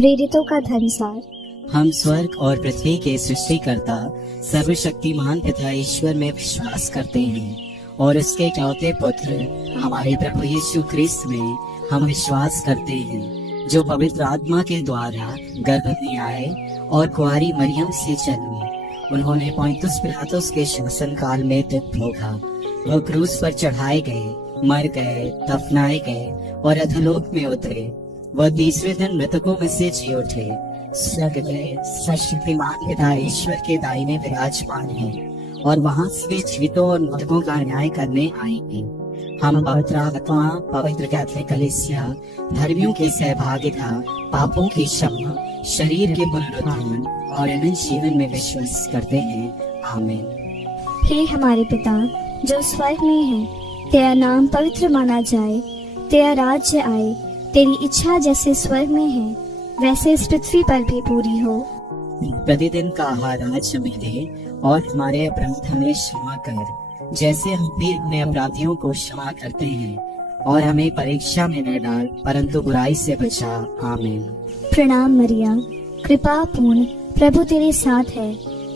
प्रेरितों का धर्मसार। हम स्वर्ग और पृथ्वी के सृष्टिकर्ता सर्वशक्तिमान पिता ईश्वर में विश्वास करते हैं और उसके इकलौते पुत्र हमारे प्रभु यीशु ख्रिस्त में हम विश्वास करते हैं, जो पवित्र आत्मा के द्वारा गर्भ में आए और कुंवारी मरियम से जन्मे। उन्होंने पोंतियुस पिलातुस के शासन काल में दुख भोगा। वह क्रूस पर चढ़ाए गए, मर गए, दफनाए गए और अधोलोक में उतरे। वह तीसरे दिन मृतकों में से जी उठे, स्वर्ग गए, सर्वशक्तिमान पिता ईश्वर के दाहिने विराजमान है और वहां से जीवितों और मृतकों का न्याय करने आएंगे। हम पवित्र आत्मा, पवित्र कैथोलिक कलीसिया, धर्मियों की सहभागिता, पापों की क्षमा, शरीर के पुनरुत्थान और अनंत जीवन में विश्वास करते हैं। आमीन। हे हमारे पिता जो स्वर्ग में है, तेरा नाम पवित्र माना जाए, तेरा राज्य आए, तेरी इच्छा जैसे स्वर्ग में है वैसे इस पृथ्वी पर भी पूरी हो। प्रतिदिन का आहार आज हमें दे और हमारे अपराध हमें क्षमा कर, जैसे हम भी अपने अपराधियों को क्षमा करते हैं, और हमें परीक्षा में न डाल परंतु बुराई से बचा। आमीन। प्रणाम मरिया, कृपा पूर्ण, प्रभु तेरे साथ है,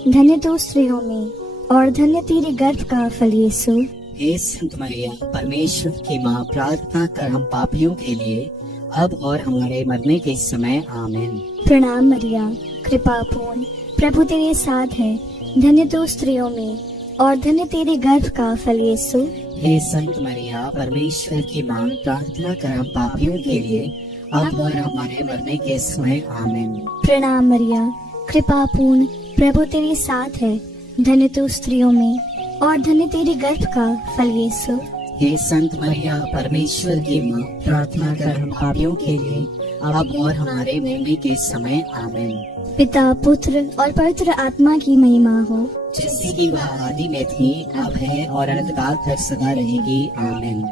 धन्य तू स्त्रियों में और धन्य तेरे गर्भ का फल यीशु। हे संत मरिया, परमेश्वर की माँ, प्रार्थना कर हम पापियों के लिए अब और हमारे मरने के समय। आमीन। प्रणाम मरिया, कृपा पूर्ण, प्रभु तेरे साथ है, धन्य तू स्त्रियों में और धन्य तेरे गर्भ का फल यीशु। हे संत मरिया, परमेश्वर की माँ, प्रार्थना कर हम पापियों के लिए अब और हमारे मरने के समय। आमीन। प्रणाम मरिया, कृपा पूर्ण, प्रभु तेरे साथ है, धन्य तू स्त्रियों में और धन्य तेरे गर्भ का फल यीशु। हे संत मरिया, परमेश्वर की माँ, प्रार्थना कर हम पापियों के लिए अब और हमारे मरने के समय। आमीन। पिता, पुत्र और पवित्र आत्मा की महिमा हो, जैसे कि वह आदि में थी, अब है और अनंत काल तक सदा रहेगी। आमीन।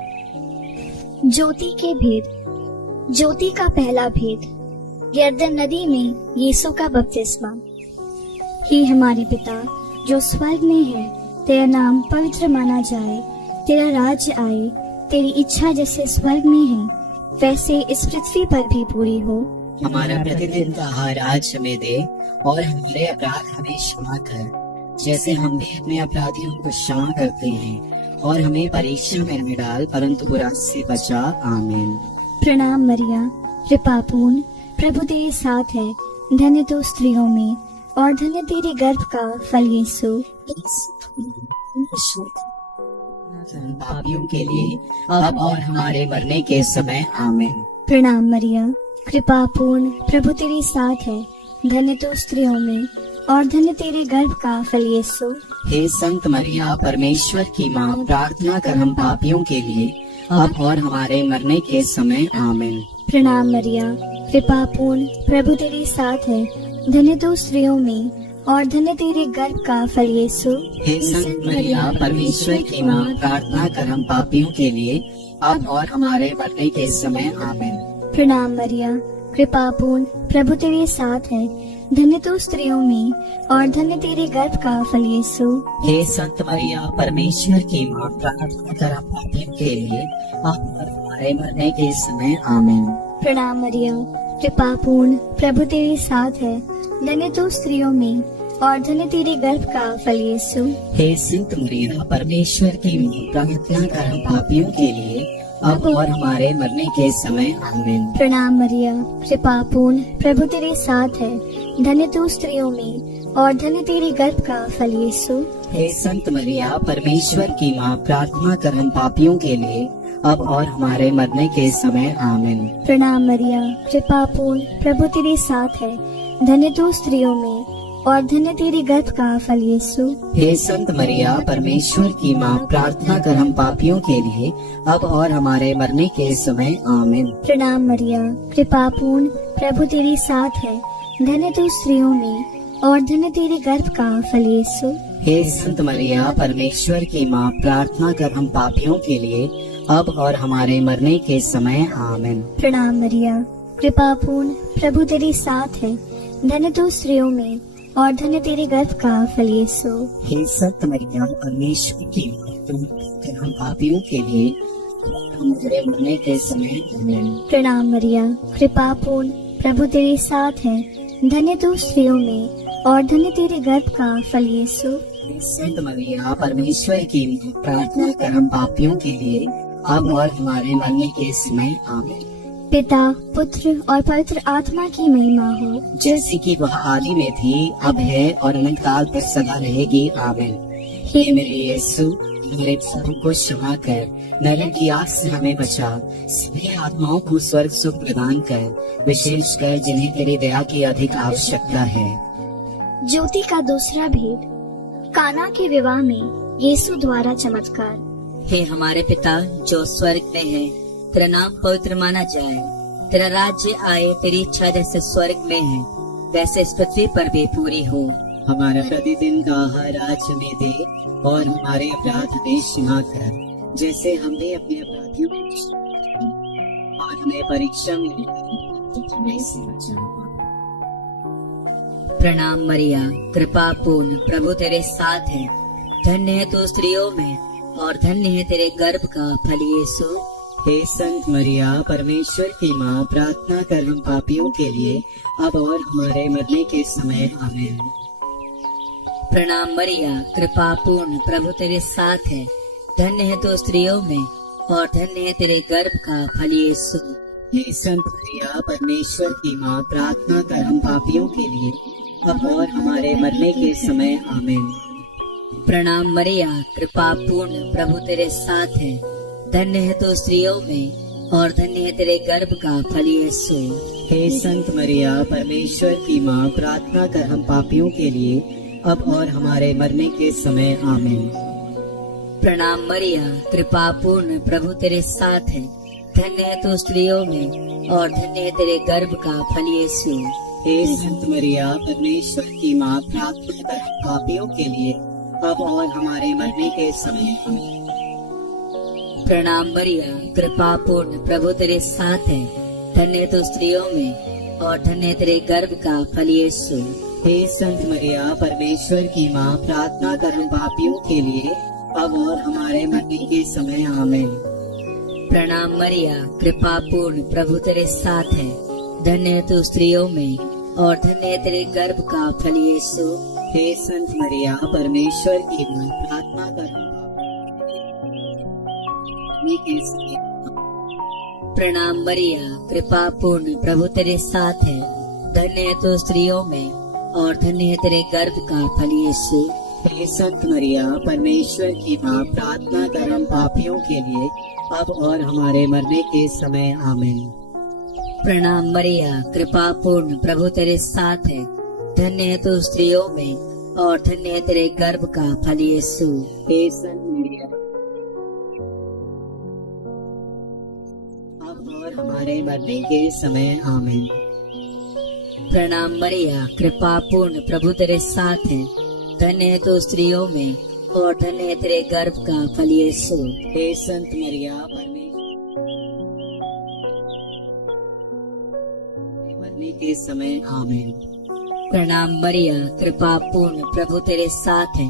ज्योति के भेद। ज्योति का पहला भेद, यरदन नदी में यीशु का बपतिस्मा। हे हमारे पिता जो स्वर्ग में है, तेरा नाम पवित्र माना जाए, तेरा राज्य आए, तेरी इच्छा जैसे स्वर्ग में है वैसे इस पृथ्वी पर भी पूरी हो। हमारा प्रतिदिन का आहार आज हमें दे और हमारे अपराध हमें क्षमा कर, जैसे हम भी अपने अपराधियों को क्षमा करते हैं, और हमें परीक्षा में न डाल परंतु बुराई से बचा। आमीन। प्रणाम मरिया, कृपा पूर्ण, प्रभु तेरे साथ है, धन्य तू स्त्रियों में और धन्य तेरे गर्भ का फल यीशु। पापियों के लिए अब और हमारे मरने के समय। आमीन। प्रणाम मरिया, कृपा पूर्ण, प्रभु तेरे साथ है, धन्य तू स्त्रियों में और धन्य तेरे गर्भ का फल यीशु। हे संत मरिया, परमेश्वर की माँ, प्रार्थना कर हम पापियों के लिए अब और हमारे मरने के समय। आमीन। प्रणाम मरिया, कृपा पूर्ण, प्रभु तेरे साथ है, धन्य तू स्त्रियों में और धन्य तेरे गर्भ का फल यीशु। हे संत मरिया, परमेश्वर की माँ, प्रार्थना कर हम पापियों के लिए अब और हमारे मरने के समय। आमीन। प्रणाम मरिया, कृपा पूर्ण, प्रभु तेरे साथ है, धन्य तू स्त्रियों में और धन्य तेरे गर्भ का फल यीशु। हे संत मरिया, परमेश्वर की माँ, प्रार्थना कर हम पापियों के लिए अब और हमारे मरने के समय। आमीन। प्रणाम मरिया, कृपा पूर्ण, प्रभु तेरे साथ है, धन्य तू स्त्रियों में और धन्य तेरे गर्भ का फल यीशु। हे संत मरिया, परमेश्वर की माँ, प्रार्थना कर हम पापियों के लिए अब और हमारे मरने के समय। आमीन। प्रणाम मरिया, कृपा पूर्ण, प्रभु तेरे साथ है, धन्य तू स्त्रियों में और धन्य तेरे गर्भ का फल यीशु। हे संत मरिया, परमेश्वर की माँ, प्रार्थना कर हम पापियों के लिए अब और हमारे मरने के समय। आमीन। प्रणाम मरिया, कृपा पूर्ण, प्रभु तेरे साथ है, धन्य तू स्त्रियों में और धन्य तेरे गर्भ का फल यीशु। हे संत मरिया, परमेश्वर की माँ, प्रार्थना कर हम पापियों के लिए अब और हमारे मरने के समय। आमीन। प्रणाम मरिया, कृपा पूर्ण, प्रभु तेरे साथ है, धन्य तू स्त्रियों में और धन्य तेरे गर्भ का फल यीशु। हे संत मरिया, परमेश्वर की माँ, प्रार्थना कर हम पापियों के लिए अब और हमारे मरने के समय। आमीन। प्रणाम मरिया, कृपा पूर्ण, प्रभु तेरे साथ है, धन्य तू स्त्रियों में और धन्य तेरे गर्भ का फल यीशु। हे संत मरिया, परमेश्वर की माँ, प्रार्थना कर हम पापियों के लिए हमारे मरने के समय। आमीन। प्रणाम मरिया, कृपा पूर्ण, प्रभु तेरे साथ है, धन्य तू स्त्रियों में और धन्य तेरे गर्भ का फल यीशु। संत मरिया परमेश्वर की प्रार्थना कर हम पापियों के लिए अब और हमारे मरने के समय आमीन। पिता, पुत्र और पवित्र आत्मा की महिमा हो, जैसे कि वह आदि में थी, अब है और अनंत काल तक सदा रहेगी, आमीन। हे मेरे यीशु, हमारे पापों को क्षमा कर, नरक की आग से हमें बचा, सभी आत्माओं को स्वर्ग सुख प्रदान कर, विशेष कर जिन्हें तेरी दया की अधिक आवश्यकता है। ज्योति का दूसरा भेद, काना के विवाह में यीशु द्वारा चमत्कार। हे हमारे पिता जो स्वर्ग में है, तेरा नाम पवित्र माना जाए, तेरा राज्य आए, तेरी इच्छा जैसे स्वर्ग में है वैसे इस पृथ्वी पर भी पूरी हो। हमारा प्रतिदिन का आहार आज हमें दे और हमारे अपराध हमें क्षमा कर, जैसे हमने अपने अपराधियों को क्षमा किया, और हमें परीक्षा में नहीं से बचा। प्रणाम मरिया, कृपा पूर्ण, प्रभु तेरे साथ है, धन्य है तू स्त्रियों में और धन्य है तेरे गर्भ का फल यीशु। हे संत मरिया परमेश्वर की माँ, प्रार्थना कर हम पापियों के लिए अब और हमारे मरने के समय, आमीन। प्रणाम मरिया, कृपा पूर्ण, प्रभु तेरे साथ है, धन्य है तू स्त्रियों में और धन्य है तेरे गर्भ का फल यीशु। हे संत मरिया परमेश्वर की माँ, प्रार्थना कर हम पापियों के लिए अब और हमारे मरने के समय, आमीन। प्रणाम मरिया, कृपा पूर्ण, प्रभु तेरे साथ है, धन्य है तू स्त्रियों में और धन्य है तेरे गर्भ का फल यीशु। हे संत मरिया परमेश्वर की माँ, प्रार्थना कर हम पापियों के लिए अब और हमारे मरने के समय, आमीन। प्रणाम मरिया, कृपा पूर्ण, प्रभु तेरे साथ है, धन्य है तू स्त्रियों में और धन्य है तेरे गर्भ का फल यीशु। हे संत मरिया परमेश्वर की माँ, प्रार्थना कर हम पापियों के लिए अब और हमारे मरने के समय, आमीन। प्रणाम मरिया, कृपा पूर्ण, प्रभु तेरे साथ है, धन्य है तू स्त्रियों में और धन्य है तेरे गर्भ का फल यीशु। हे संत मरिया परमेश्वर की माँ, प्रार्थना कर हम पापियों के लिए अब और हमारे मरने के समय, आमीन। प्रणाम मरिया, कृपा पूर्ण, प्रभु तेरे साथ है, धन्य है तू स्त्रियों में और धन्य है तेरे गर्भ का फल यीशु। हे संत मरिया परमेश्वर की माँ, प्रार्थना कर हम के समय। प्रणाम मरिया, कृपा पूर्ण, प्रभु तेरे साथ है, धन्य है तू स्त्रियों में और धन्य है तेरे गर्भ का फल यीशु। हे संत मरिया परमेश्वर की माँ, प्रार्थना कर हम पापियों के लिए अब और हमारे मरने के समय, आमीन। प्रणाम मरिया, कृपा पूर्ण, प्रभु तेरे साथ है, धन्य है तू स्त्रियों में और धन्य है तेरे गर्भ का फल यीशु। हे संत मरिया अब और हमारे मरने के समय, आमीन। प्रणाम मरिया, कृपा पूर्ण, प्रभु तेरे साथ है, धन्य है तू स्त्रियों में और धन्य है तेरे गर्भ का फल यीशु। हे संत मरिया परमेश्वर मरने के समय, आमीन। प्रणाम मरिया, कृपा पूर्ण, प्रभु तेरे साथ है,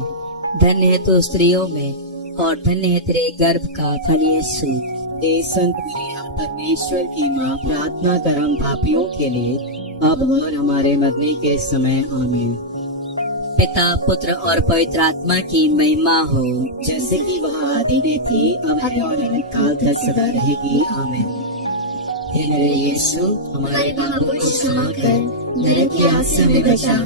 धन्य है तू स्त्रियों में और धन्य है तेरे गर्भ का फल यीशु। हे संत मरिया परमेश्वर की माँ, प्रार्थना कर हम पापियों के लिए अब और हमारे मरने के समय, आमीन। पिता, पुत्र और पवित्र आत्मा की महिमा हो, जैसे कि वह आदि में थी, अब है और अनंत काल तक सदा रहेगी, आमीन। हे मेरे यीशु, हमारे पापों को क्षमा कर, नरक की आग से हमें बचा,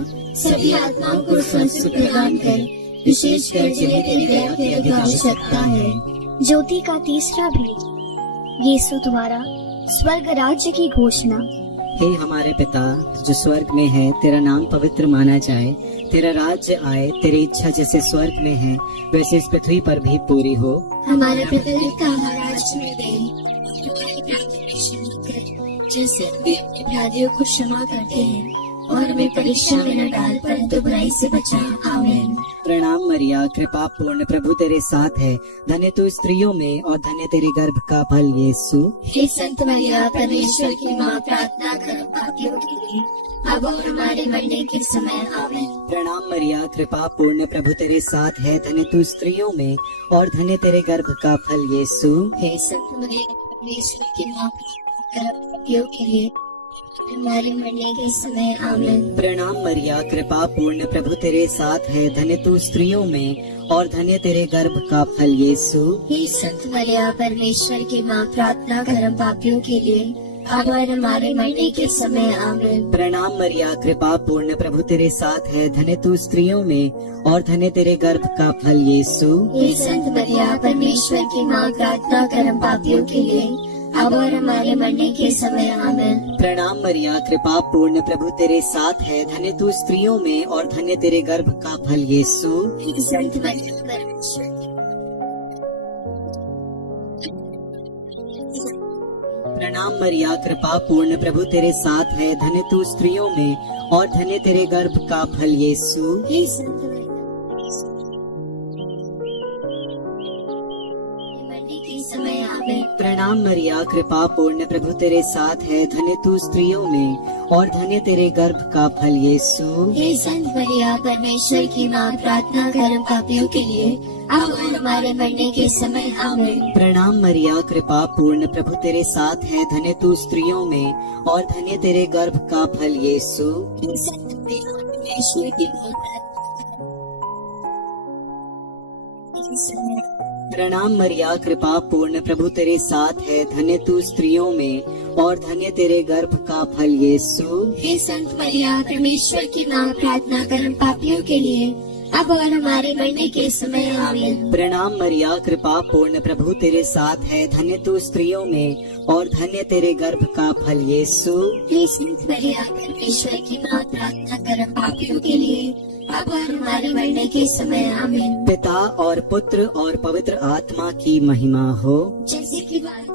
सभी आत्माओं को स्वर्ग सुख प्रदान कर, विशेष कर जिन्हें तेरी दया की अधिक आवश्यकता है। ज्योति का तीसरा भेद, यीशु द्वारा स्वर्ग राज्य की घोषणा। हे हमारे पिता जो स्वर्ग में है, तेरा नाम पवित्र माना जाए, तेरा राज्य आए, तेरी इच्छा जैसे स्वर्ग में है वैसे इस पृथ्वी पर भी पूरी हो। हमारा प्रतिदिन का आहार आज हमें दे और हमारे अपराध हमें क्षमा कर, जैसे हम भी अपने अपराधियों को क्षमा करते हैं, और हमें परीक्षा में न डाल परंतु बुराई से बचा, आमीन। प्रणाम मरिया, कृपा पूर्ण, प्रभु तेरे साथ है, धन्य तू स्त्रियों में और धन्य तेरे गर्भ का फल यीशु। हे संत मरिया परमेश्वर की माँ, प्रार्थना करो पापियों के लिए अब और हमारे मरने के समय, आमीन। प्रणाम मरिया, कृपा पूर्ण, प्रभु तेरे साथ है, धन्य तू स्त्रियों में और धन्य तेरे गर्भ का फल यीशु। हे संत मरिया परमेश्वर की माँ, प्रार्थना करो पापियों के लिए हमारे मरने के समय आमीन। प्रणाम मरिया, कृपा पूर्ण, प्रभु तेरे साथ है, धन्य तू स्त्रियों में और धन्य तेरे गर्भ का फल यीशु। हे संत मरिया, परमेश्वर की माँ, प्रार्थना कर हम पापियों के लिए अब और हमारे मरने के समय आमीन। प्रणाम मरिया, कृपा पूर्ण, प्रभु तेरे साथ है, धन्य तू स्त्रियों में और धन्य तेरे गर्भ का फल यीशु। हे संत मरिया, परमेश्वर की माँ, प्रार्थना कर हम पापियों के लिए अब और हमारे मरने के समय आमीन। प्रणाम मरिया, कृपा पूर्ण, प्रभु तेरे साथ है, धन्य तू स्त्रियों में और धन्य तेरे गर्भ का फल यीशु। हे संत मरिया, परमेश्वर की प्रणाम मरिया, कृपा पूर्ण, प्रभु तेरे साथ है, धन्य तू स्त्रियों में और धन्य तेरे गर्भ का फल यीशु। हे संत मरिया, मरने के समय आमीन। प्रणाम मरिया, कृपा पूर्ण, प्रभु तेरे साथ है, धन्य तू स्त्रियों में और धन्य तेरे गर्भ का फल यीशु। हे संत मरिया, परमेश्वर की माँ, प्रार्थना कर हम पापियों के लिए अब और हमारे मरने के समय आमीन। प्रणाम मरिया, कृपा पूर्ण, प्रभु तेरे साथ है, धन्य तू स्त्रियों में और धन्य तेरे गर्भ का फल यीशु। हे संत मरिया, परमेश्वर की माँ, प्रणाम मरिया, कृपा पूर्ण, प्रभु तेरे साथ है, धन्य तू स्त्रियों में और धन्य तेरे गर्भ का फल यीशु। हे संत मरिया, परमेश्वर की माँ, प्रार्थना कर हम पापियों के लिए अब और हमारे मरने के समय आमीन। प्रणाम मरिया, कृपा पूर्ण, प्रभु तेरे साथ है, धन्य तू स्त्रियों में और धन्य तेरे गर्भ का फल यीशु। हे संत मरिया, परमेश्वर की माँ, प्रार्थना कर हम पापियों के लिए अब और हमारे मरने के समय आमीन। पिता और पुत्र और पवित्र आत्मा की महिमा हो, जैसे कि बात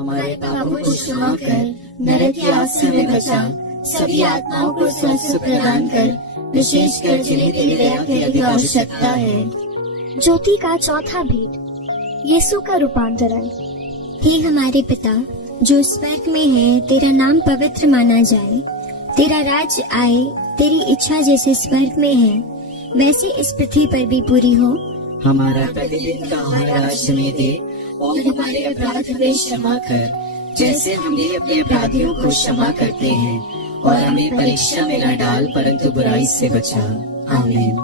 हमारे पापों को क्षमा कर, नरक की आग से हमें बचा, सभी आत्माओं को स्वस्थ प्रदान कर, विशेषकर जिन्हें तेरी दया की अधिक आवश्यकता है। ज्योति का चौथा भेद, यीशु का रूपांतरण। हे हमारे पिता जो स्वर्ग में है, तेरा नाम पवित्र माना जाए, तेरा राज्य आए, तेरी इच्छा जैसे स्वर्ग में है वैसे इस पृथ्वी पर भी पूरी हो। हमारा प्रतिदिन का आहार आज हमें दे और हमारे अपराध हमें क्षमा कर, जैसे हम भी अपने अपराधियों को क्षमा करते हैं, और हमें परीक्षा में न डाल परंतु बुराई से बचा। आमीन।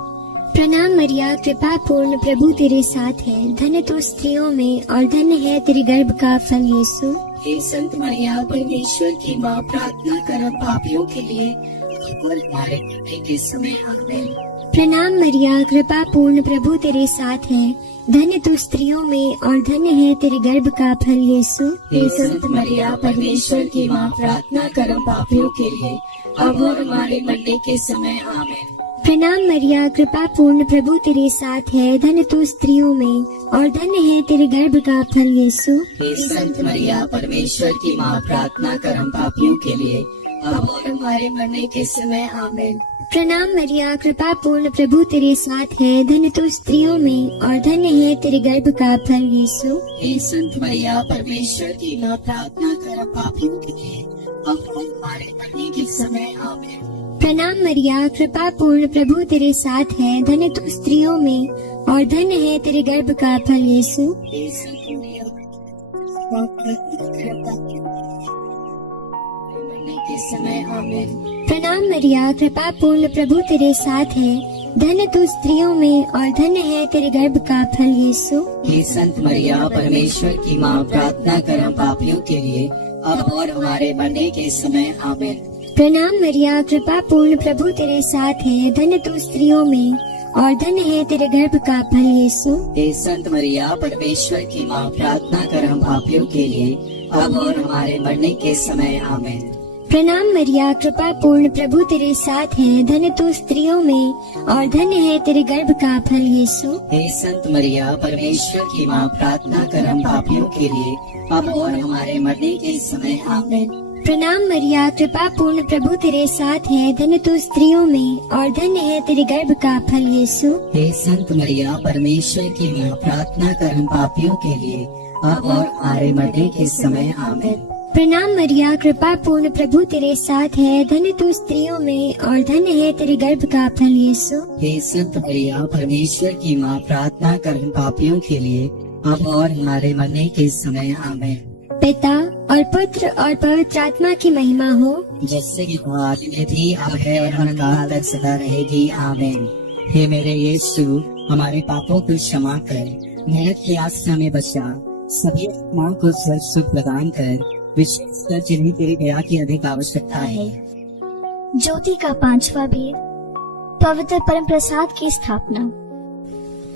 प्रणाम मरिया, कृपा पूर्ण, प्रभु तेरे साथ है, धन्य तू स्त्रियों में और धन्य है तेरे गर्भ का फल यीशु। हे संत मरिया, परमेश्वर की माँ, प्रार्थना कर हम पापियों के लिए और हमारे मरने के समय आमीन। प्रणाम मरिया, कृपा पूर्ण, प्रभु तेरे साथ है, धन्य तू स्त्रियों में और धन्य है तेरे गर्भ का फल यीशु। हे संत मरिया, परमेश्वर की माँ, प्रार्थना कर हम पापियों के लिए अब और हमारे मरने के समय आमीन। प्रणाम मरिया, कृपा पूर्ण, प्रभु तेरे साथ है, धन्य तू स्त्रियों में और धन्य है तेरे गर्भ का फल यीशु। हे संत मरिया, परमेश्वर की माँ, प्रार्थना कर हम पापियों के लिए अब और हमारे मरने के समय आमीन। प्रणाम मरिया, कृपा पूर्ण, प्रभु तेरे साथ है, धन्य तू स्त्रियों में और धन्य है तेरे गर्भ का फल यीशु। हे संत मरिया, परमेश्वर की माँ, प्रार्थना कर हम पापियों के लिए अब और हमारे मरने के समय आमीन। प्रणाम मरिया, कृपा पूर्ण, प्रभु तेरे साथ है, धन्य तू स्त्रियों में और धन्य है तेरे गर्भ का फल यीशु। हे संत मरिया, मरने के समय आमीन। प्रणाम मरिया, कृपा पूर्ण, प्रभु तेरे साथ है, धन्य तू स्त्रियों में और धन्य है तेरे गर्भ का फल यीशु। हे संत मरिया, परमेश्वर की माँ, प्रार्थना कर हम पापियों के लिए अब और हमारे मरने के समय आमीन। प्रणाम मरिया, कृपा पूर्ण, प्रभु तेरे साथ है, धन्य तू स्त्रियों में और धन्य है तेरे गर्भ का फल यीशु। हे संत मरिया, परमेश्वर की माँ, प्रार्थना कर हम पापियों के लिए अब और हमारे मरने के समय आमीन। प्रणाम मरिया, कृपा पूर्ण, प्रभु तेरे साथ है, धन्य तू स्त्रियों में और धन्य है तेरे गर्भ का फल यीशु। हे संत मरिया, परमेश्वर की माँ, प्रार्थना कर हम पापियों के लिए अब और हमारे मरने के समय आमीन। प्रणाम मरिया, कृपा पूर्ण, प्रभु तेरे साथ है, धन्य तू स्त्रियों में और धन्य है तेरे गर्भ का फल यीशु। हे संत मरिया, परमेश्वर की माँ, प्रार्थना कर हम पापियों के लिए अब और हमारे मरने के समय आमीन। प्रणाम मरिया, कृपा पूर्ण, प्रभु तेरे साथ है, धन्य तू स्त्रियों में और धन्य है तेरे गर्भ का फल यीशु। हे संत मरिया, परमेश्वर की माँ, प्रार्थना कर हम पापियों के लिए अब और हमारे मरने के समय आमीन। पिता और पुत्र और पवित्र आत्मा की महिमा हो, जैसे कि वो आदि में थी, अब है और अनंतकाल तक सदा रहेगी, आमीन। हे मेरे यीशु, हमारे पापों को क्षमा कर, नरक की आग से हमें बचा, सभी आत्माओं को स्वर्ग सुख प्रदान कर, विशेषकर जिन्हें तेरी दया की अधिक आवश्यकता है। ज्योति का पांचवा भेद, पवित्र परम प्रसाद की स्थापना।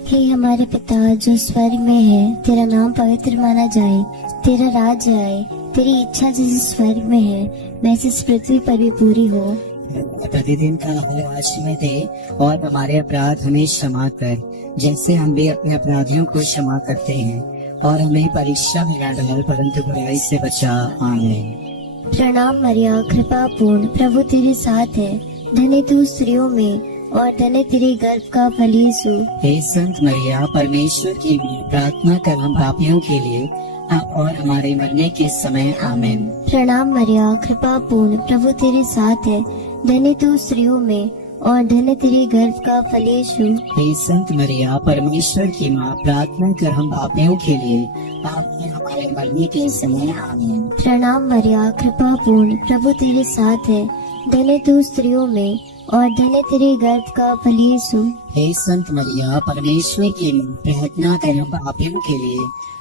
हे हमारे पिता जो स्वर्ग में है, तेरा नाम पवित्र माना जाए, तेरा राज्य आए, तेरी इच्छा जैसे स्वर्ग में है वैसे इस पृथ्वी पर भी पूरी हो। प्रतिदिन का हमें आज में दे, और हमारे अपराध हमें क्षमा कर, जैसे हम भी अपने अपराधियों को क्षमा करते हैं, और हमें परीक्षा में न डाल, परंतु बुराई से बचा, आमीन। प्रणाम मरिया, कृपा पूर्ण, प्रभु तेरे साथ है, धन्य तू स्त्रियों में और धन्य तेरे गर्भ का फल यीशु। हे संत मरिया, परमेश्वर की मां, प्रार्थना कर हम पापियों के लिए, अब और हमारे मरने के समय, आमीन। प्रणाम मरिया, कृपा पूर्ण, प्रभु तेरे साथ है, धन्य तू स्त्रियों में और धन्य तेरे गर्भ का फल यीशु। हे संत मरिया, परमेश्वर की मां, प्रार्थना कर हम पापियों के लिए, अब और हमारे मरने के समय, आमीन। प्रणाम मरिया, कृपा पूर्ण, प्रभु तेरे साथ है, धन्य तू स्त्रियों में और धन्य तेरे गर्भ का फल यीशु। हे संत मरिया, परमेश्वर की मां, प्रार्थना कर हम पापियों के लिए,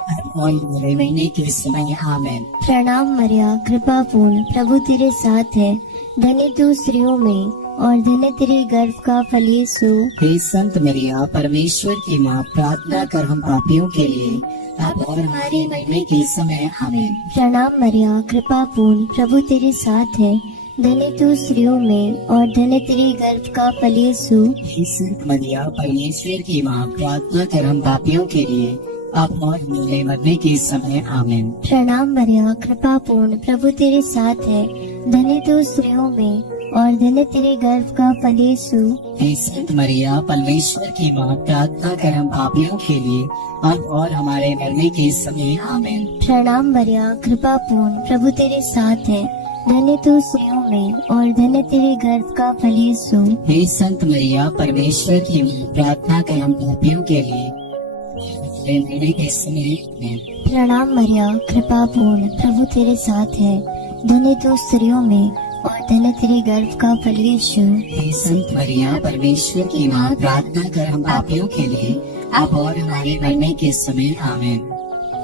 अब और हमारे मरने के समय, आमीन। प्रणाम मरिया, कृपा पूर्ण, प्रभु तेरे साथ है, धन्य तू स्त्रियों में और धन्य तेरे गर्भ का फल यीशु। हे संत मरिया, परमेश्वर की मां, प्रार्थना कर हम पापियों के लिए, अब और हमारे मरने के समय, आमीन। प्रणाम मरिया, कृपा पूर्ण, प्रभु तेरे साथ है, धन्य तू स्त्रियों में और धन्य तेरे गर्भ का फल यीशु। हे संत मरिया, परमेश्वर की मां, प्रार्थना कर हम पापियों के लिए, अब और हमारे मरने के समय, आमीन। प्रणाम मरिया, कृपा पूर्ण, प्रभु तेरे साथ है, धन्य तू स्त्रियों में और धन्य तेरे गर्भ का फल यीशु। हे संत मरिया, परमेश्वर की मां, प्रार्थना कर हम पापियों के लिए, अब और हमारे मरने के समय, आमीन। प्रणाम मरिया, कृपा पूर्ण, प्रभु तेरे साथ है, धन्य तू स्त्रियों में और धन्य तेरे गर्भ का फल यीशु। हे संत मरिया, परमेश्वर की मां, प्रार्थना कर हम पापियों के लिए, मरने के समय, आमीन। प्रणाम मरिया, कृपा पूर्ण, प्रभु तेरे साथ है, धन्य तू स्त्रियों में और धन्य तेरे गर्भ का फल यीशु। हे संत मरिया, परमेश्वर की मां, प्रार्थना कर हम पापियों के लिए, अब और हमारे मरने के समय, आमीन।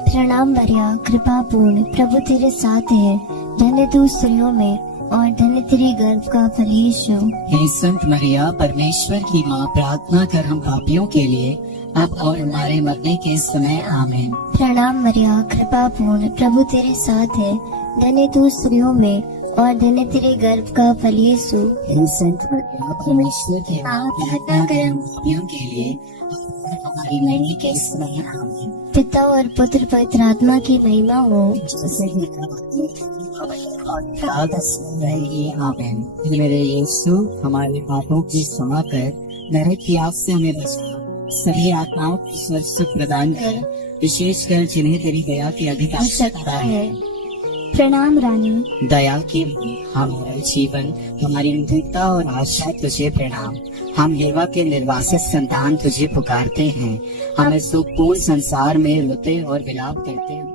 प्रणाम मरिया, कृपा पूर्ण, प्रभु तेरे साथ है, धन्य तू स्त्रियों में और धन्य तेरे गर्भ का फल यीशु। हे संत मरिया, परमेश्वर की मां, प्रार्थना कर हम पापियों के लिए, अब और हमारे मरने के समय, आमीन। प्रणाम मरिया, कृपा पूर्ण, प्रभु तेरे साथ है, धन्य तू स्त्रियों में और धन्य तेरे गर्भ का फल यीशु। हे संत मरिया, परमेश्वर की मां, प्रार्थना कर हम पापियों के लिए, अब और हमारे मरने के समय, आमीन। पिता और पुत्र पवित्र आत्मा की महिमा हो, जैसे कि रहेगी, आमीन। हे मेरे यीशु, हमारे पापों की क्षमा कर, नरक की आग से हमें बचा, सभी आत्माओं को स्वर्ग सुख प्रदान कर, विशेषकर जिन्हें तेरी दया की अधिक आवश्यकता है। प्रणाम रानी, दया की मां, हमारा जीवन, हमारी मुक्ति और आशा तुझे प्रणाम। हम हेवा के निर्वासित संतान तुझे पुकारते हैं, हमें सुखपूर्ण संसार में रोते और विलाप करते हैं।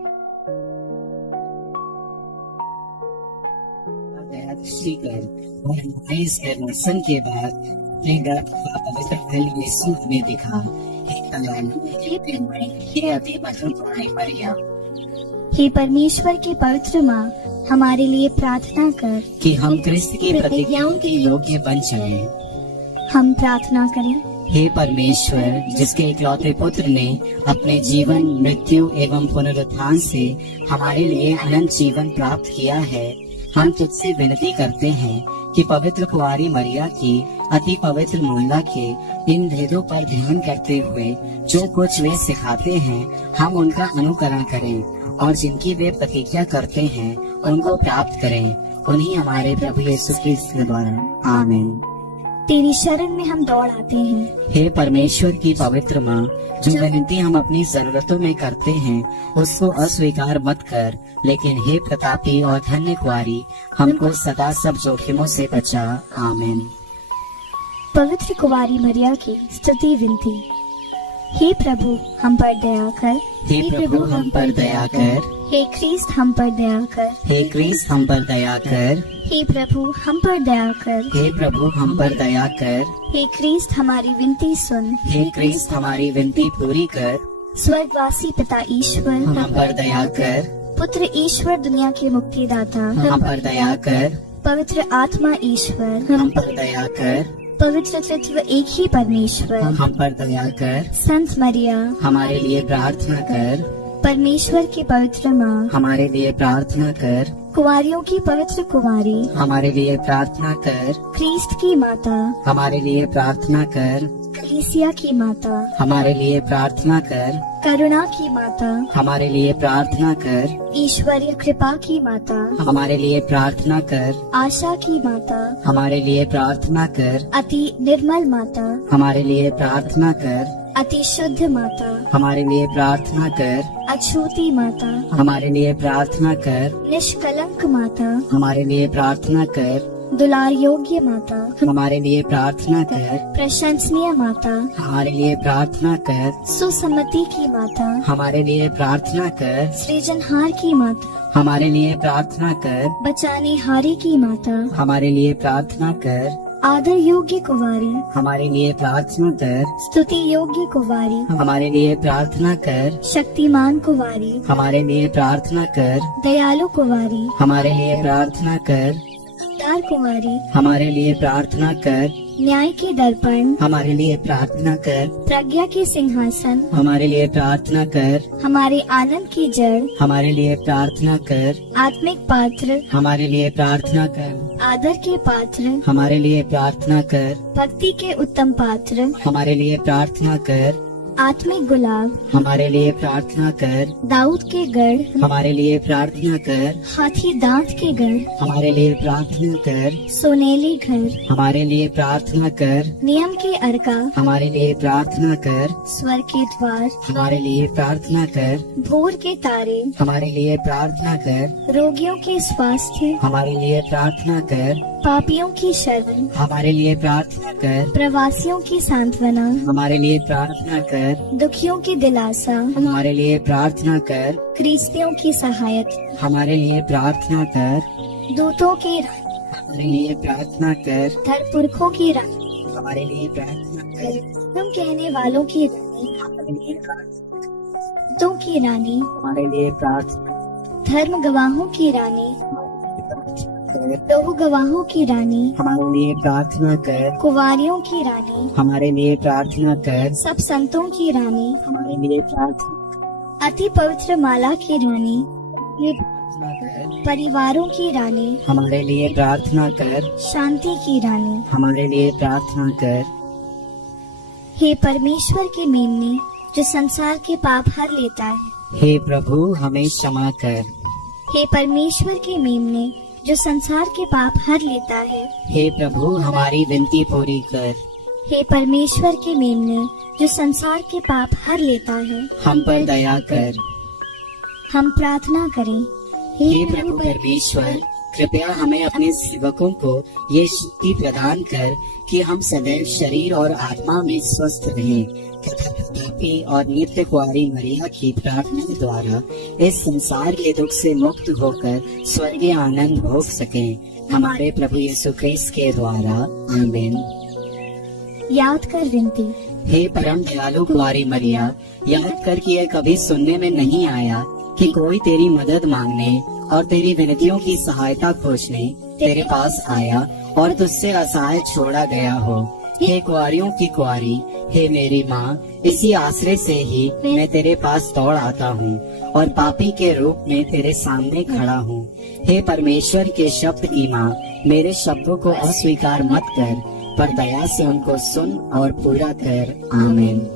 दया दृष्टि कर और हमारे इस दर्शन के बाद अपने गर्भ का पवित्र फल यीशु हमें दिखा। हे दयालु, हे प्रेममय, हे अति मधुर मरिया, हे परमेश्वर की पवित्र माँ, हमारे लिए प्रार्थना कर कि हम कृष्ण की प्रतिज्ञाओं के योग्य बन जाएं। हम प्रार्थना करें। हे परमेश्वर, जिसके इकलौते पुत्र ने अपने जीवन, मृत्यु एवं पुनरुत्थान से हमारे लिए अनंत जीवन प्राप्त किया है, हम तुझसे विनती करते हैं कि पवित्र कुंवारी मरिया की अति पवित्र महिमा के इन भेदों पर ध्यान करते हुए जो कुछ वे सिखाते हैं, हम उनका अनुकरण करें और जिनकी वे प्रतिज्ञा करते हैं उनको प्राप्त करें। उन्हीं हमारे प्रभु यीशु क्रिस्त के द्वारा, आमीन। तेरी शरण में हम दौड़ आते हैं। हे परमेश्वर की पवित्र माँ, जो विनती हम अपनी जरूरतों में करते हैं उसको अस्वीकार मत कर, लेकिन हे प्रतापी और धन्य कुंवारी, हमको सदा सब जोखिमों से बचा, आमीन। पवित्र कुंवारी मरिया की स्तुति विनती। हे प्रभु हम पर दया कर। हे प्रभु हम पर दया कर। हे ख्रीस्त हम पर दया कर। हे क्रिस्त हम पर दया कर। हे प्रभु हम पर दया कर। हे प्रभु हम पर दया कर। हे ख्रीस्त हमारी विनती सुन। हे क्रिस्त हमारी विनती पूरी कर। स्वर्गवासी पिता ईश्वर हम पर दया कर। पुत्र ईश्वर दुनिया के मुक्तिदाता हम पर दया कर। पवित्र आत्मा ईश्वर हम पर दया कर। पवित्र तत्व एक ही परमेश्वर हम पर दया कर। संत मरिया हमारे लिए प्रार्थना कर। परमेश्वर की पवित्र माँ हमारे लिए प्रार्थना कर। कुंवारियों की पवित्र कुंवारी हमारे लिए प्रार्थना कर। ख्रीस्त की माता हमारे लिए प्रार्थना कर। कलीसिया की माता हमारे लिए प्रार्थना कर। करुणा की माता हमारे लिए प्रार्थना कर। ईश्वरीय कृपा की माता हमारे लिए प्रार्थना कर। आशा की माता हमारे लिए प्रार्थना कर। अति निर्मल माता हमारे लिए प्रार्थना कर। अति शुद्ध माता हमारे लिए प्रार्थना कर। अछूती माता हमारे लिए प्रार्थना कर। निष्कलंक माता हमारे लिए प्रार्थना कर। दुलार योग्य माता हमारे लिए प्रार्थना कर। प्रशंसनीय माता हमारे लिए प्रार्थना कर। सुसम्मति की माता हमारे लिए प्रार्थना कर। सृजनहार की माता हमारे लिए प्रार्थना कर। बचाने हारी की माता हमारे लिए प्रार्थना कर। आदर योग्य कुंवारी हमारे लिए प्रार्थना कर। स्तुति योग्य कुंवारी हमारे लिए प्रार्थना कर। शक्तिमान कुंवारी हमारे लिए प्रार्थना कर। दयालु कुंवारी हमारे लिए प्रार्थना कर। दार कुंवारी हमारे लिए प्रार्थना कर। न्याय के दर्पण हमारे लिए प्रार्थना कर। प्रज्ञा के सिंहासन हमारे लिए प्रार्थना कर। हमारे आनंद की जड़ हमारे लिए प्रार्थना कर। आत्मिक पात्र हमारे लिए प्रार्थना कर। आदर के पात्र हमारे लिए प्रार्थना कर। भक्ति के उत्तम पात्र हमारे लिए प्रार्थना कर। आत्मिक गुलाब हमारे लिए प्रार्थना कर। दाऊद के गढ़ हमारे लिए प्रार्थना कर। हाथी दांत के गढ़ हमारे लिए प्रार्थना कर। सोनेली घर हमारे लिए प्रार्थना कर। नियम के अर्का हमारे लिए प्रार्थना कर। स्वर के द्वार हमारे लिए प्रार्थना कर। भोर के तारे हमारे लिए प्रार्थना कर। रोगियों के स्वास्थ्य हमारे लिए प्रार्थना कर। पापियों की शरण हमारे लिए प्रार्थना कर। प्रवासियों की सांत्वना हमारे लिए प्रार्थना कर। दुखियों की दिलासा हमारे लिए प्रार्थना कर। ख्रीस्तियों की सहायता हमारे लिए प्रार्थना कर। दूतों की रानी हमारे लिए प्रार्थना कर। धरपुरखों की रानी हमारे लिए प्रार्थना कर। तुम कहने वालों की रानी हमारे लिए प्रार्थना तुम की रानी हमारे लिए प्रार्थना धर्म गवाहों की रानी कर। लहू गवाहों की रानी हमारे लिए प्रार्थना कर। कुंवारियों की रानी हमारे लिए प्रार्थना कर। सब संतों की रानी हमारे लिए प्रार्थना अति पवित्र माला की रानी ये कर। परिवारों की रानी हमारे लिए प्रार्थना कर। शांति की रानी हमारे लिए प्रार्थना कर। हे परमेश्वर के मेमने जो संसार के पाप हर लेता है। हे प्रभु हमें क्षमा कर। हे परमेश्वर के मेमने जो संसार के पाप हर लेता है। हे प्रभु हमारी विनती पूरी कर। हे परमेश्वर के मेमने जो संसार के पाप हर लेता है। हम पर दया कर। हम प्रार्थना करें। हे प्रभु परमेश्वर कृपया हमें अपने सेवकों को ये शक्ति प्रदान कर कि हम सदैव शरीर और आत्मा में स्वस्थ रहें तथा प्रतापी और नित्य कुंवारी मरिया की प्रार्थना द्वारा इस संसार के दुख से मुक्त होकर स्वर्गीय आनंद भोग सकें। हमारे प्रभु यीशु क्रिस्त के द्वारा आमीन। याद कर विनती। हे परम दयालु कुंवारी मरिया, याद कर कि यह कभी सुनने में नहीं आया कि कोई तेरी मदद मांगने और तेरी विनतियों की सहायता खोजने तेरे पास आया और तुझसे असहाय छोड़ा गया हो। हे कुंवारियों की कुंवारी, हे मेरी माँ, इसी आश्रय से ही मैं तेरे पास दौड़ आता हूँ और पापी के रूप में तेरे सामने खड़ा हूँ। हे परमेश्वर के शब्द की माँ, मेरे शब्दों को अस्वीकार मत कर, पर दया से उनको सुन और पूरा कर। आमीन।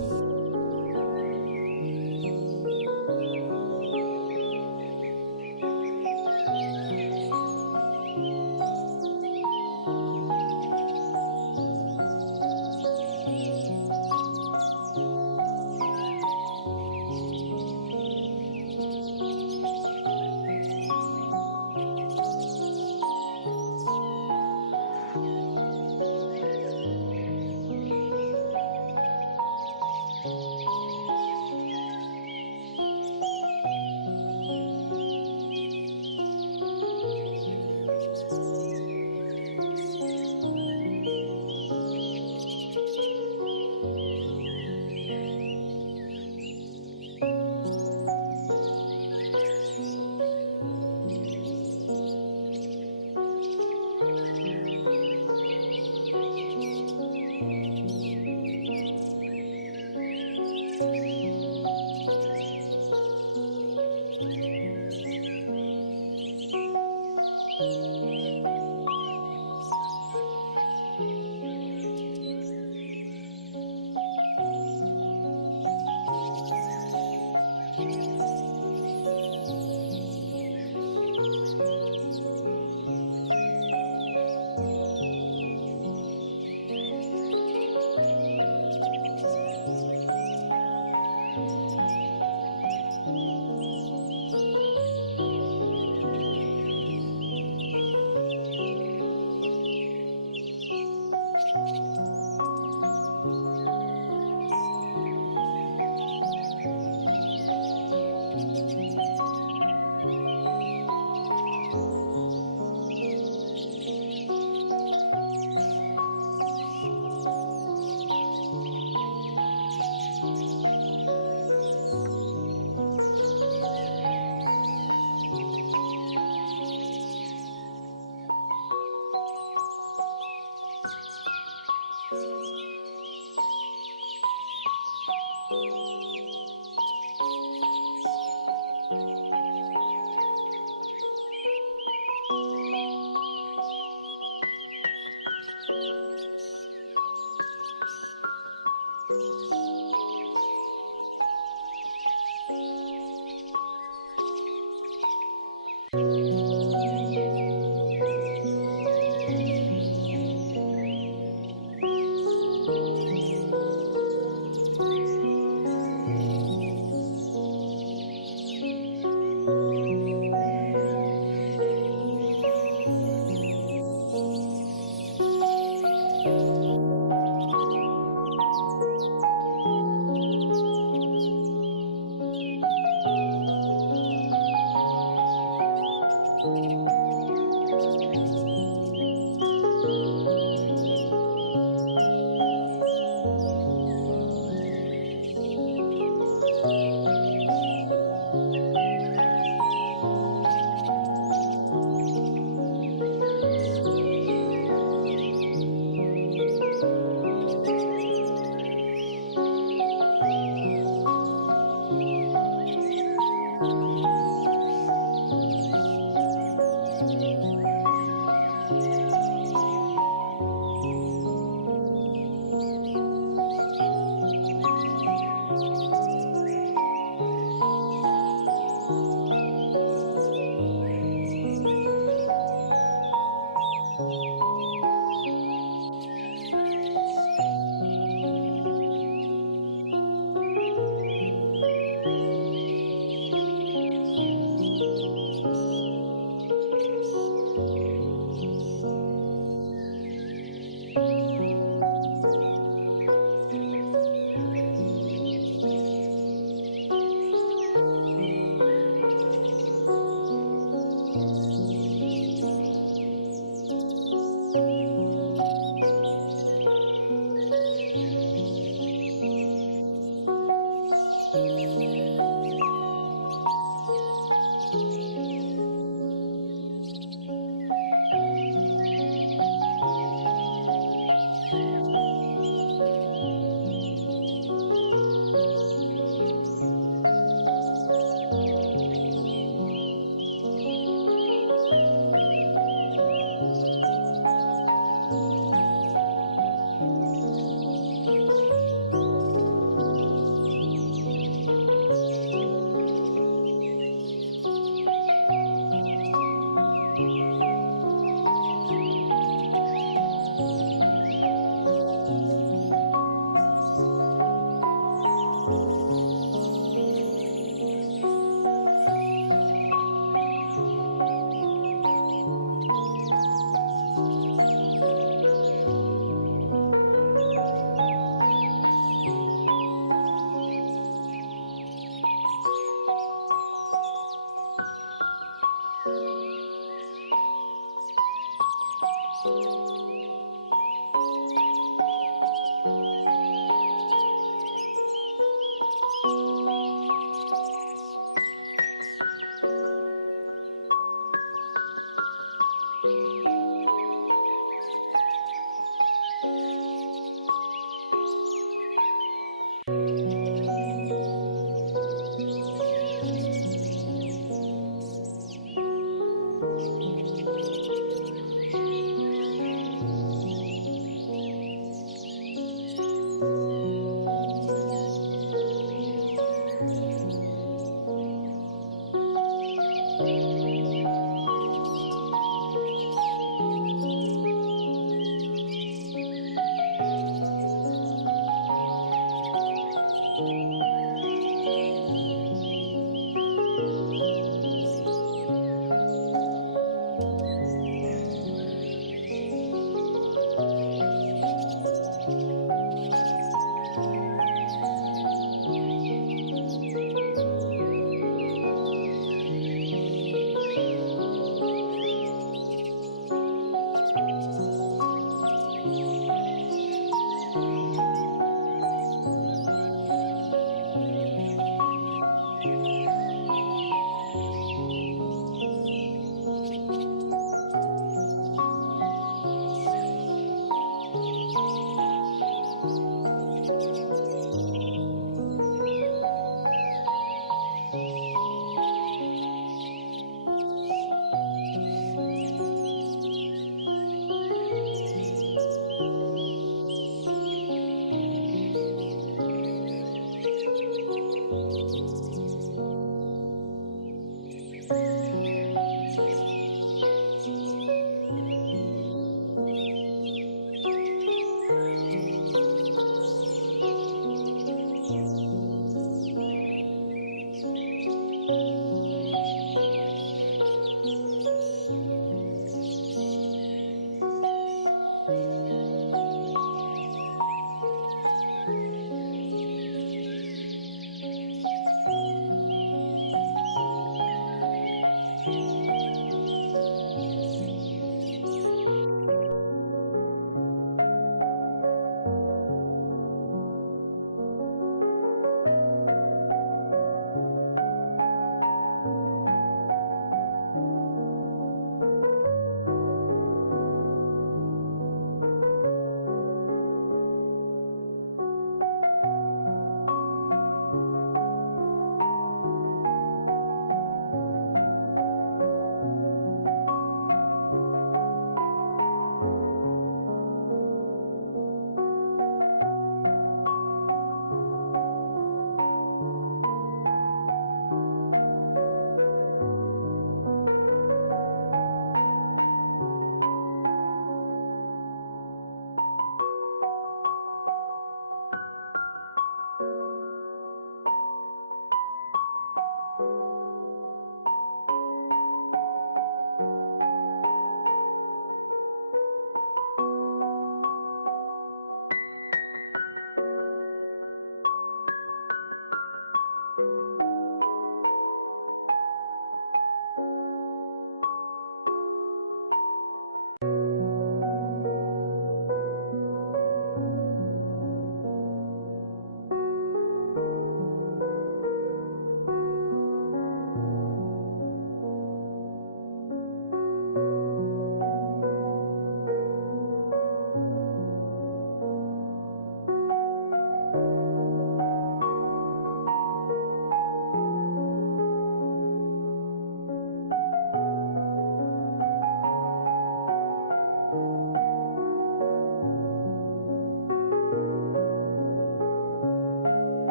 you